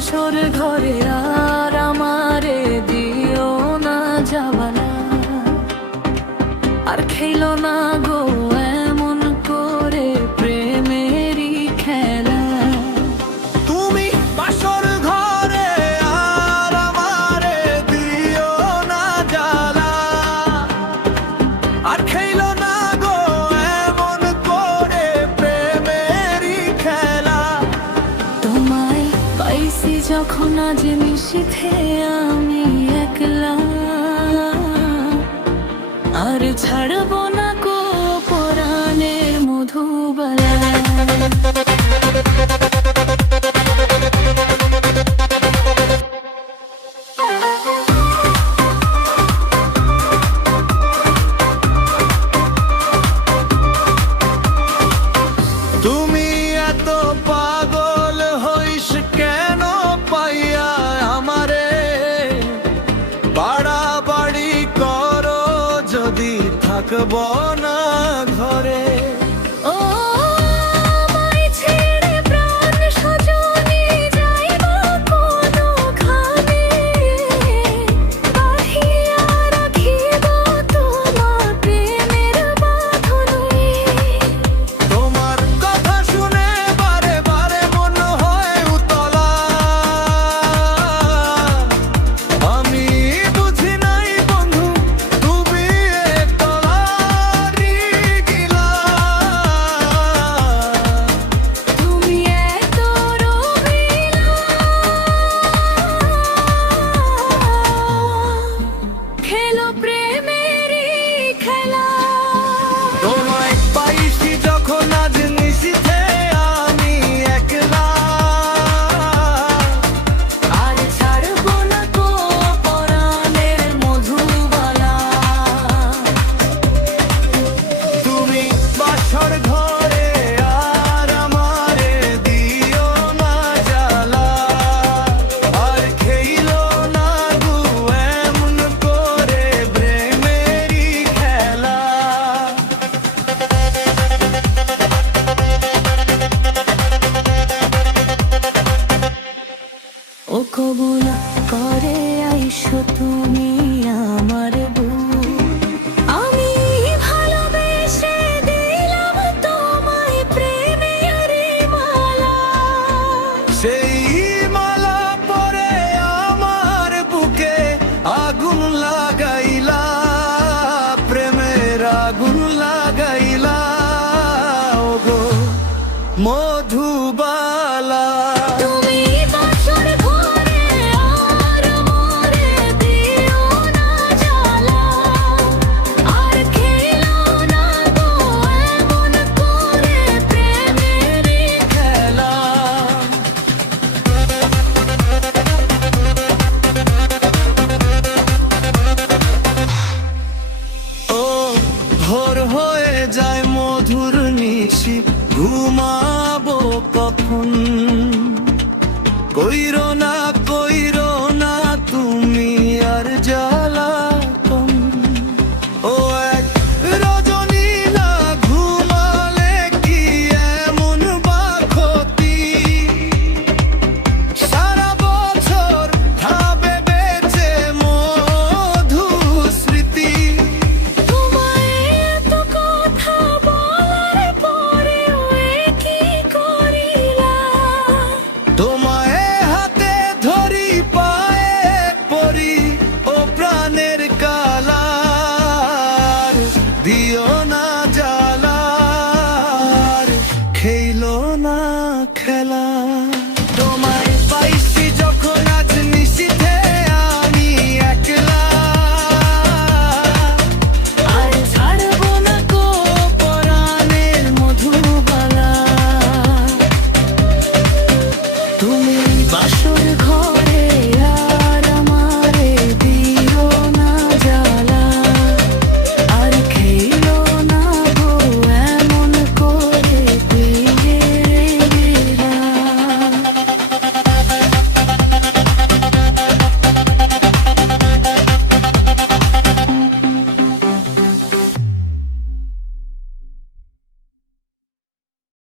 বাসর ঘরে আর আমারে দিও না জাবালা, আর খেলো না গো এমন করে প্রেমেরই খেলা। তুমি বাসর ঘরে আর আমারে দিও না জ্বালা, আর খেলো না গো এমন করে প্রেমেরই খেলা। তোমায় পাইছি যখন আজ নিশীথে আমি একলা, আর ছাড়বো না গো পরাণের মধুবালা। তুমি এত পাগল হইস কেন পাইয়া আমারে, বাড়াবাড়ি করো যদি থাকব না ঘরে। ও আমায় ছেড়ে প্রাণ সজনী যাইবা কোনখানে, বাহিয়া রাখিব তোমার প্রেমের বাঁধনে। তোমার কথা শুনে বারে বারে মন হয় উতলা, আমি বুঝি নাই বন্ধু তুমি একতলারই গিলা। তুমি এত রঙিলা, খেলো প্রেমেরই খেলা। তোমায় পাইছি যখন আজ নিশীথে আমি একলা, আর ছাড়বো না গো পরাণের মধুবালা। তুমি বাসর ঘরে আর আমারে দিও না জ্বালা, আর খেইলো না গো এমন করে প্রেমেরই খেলা। ও কবুল করে আইসো তুমি আমার বউ, আমি ভালোবেসে দিলাম তোমায় প্রেমের মালা। সেই মালা পরে আমার বুকে আগুন লাগাইলা, প্রেমের আগুন লাগাইলা ওগো মধুবালা। তুমি বাসর ঘরে আর আমারে দিও না জ্বালা, আর খেলো না গো এমন করে প্রেমেরই খেলা। ও ভোর হয়ে যায় মধুর নিশি, ঘুমাবো কখন, কইরো না